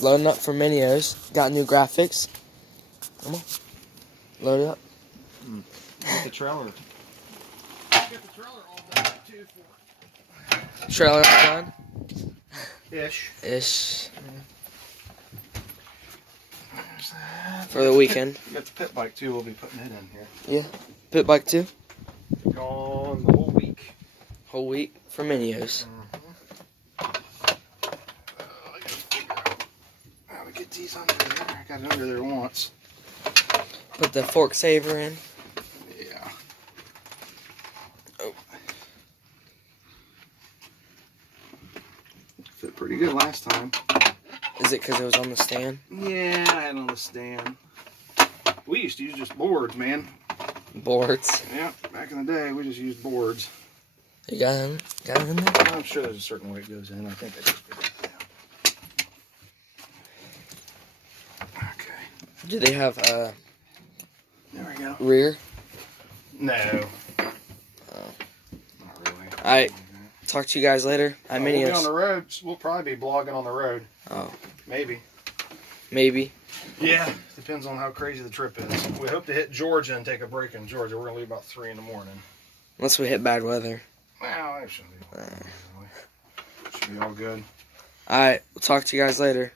Loading up for Minios. Got new graphics. Come on. Load it up. Get the trailer. Get the trailer all done too for Trailer all done? Ish. For the weekend. You got the pit bike too, we'll be putting it in here. Yeah. Pit bike too? Gone the whole week. Whole week for Minios. I gotta figure out how to get these under there. I got it under there once. Put the fork saver in. Yeah. Oh. Fit pretty good last time. Is it because it was on the stand? Yeah, I had it on the stand. We used to use just boards, man. Boards. Yeah, back in the day, we just used boards. You got it in there? I'm sure there's a certain way it goes in. I think I just figured it out. Okay. Do they have There we go. rear? No. Oh. Not really. Alright. Talk to you guys later. We'll be on the road. We'll probably be blogging on the road. Oh. Maybe. Maybe. Yeah. Depends on how crazy the trip is. We hope to hit Georgia and take a break in Georgia. We're going to leave about 3 in the morning. Unless we hit bad weather. Well, that shouldn't be all good. Should be all good. Alright. We'll talk to you guys later.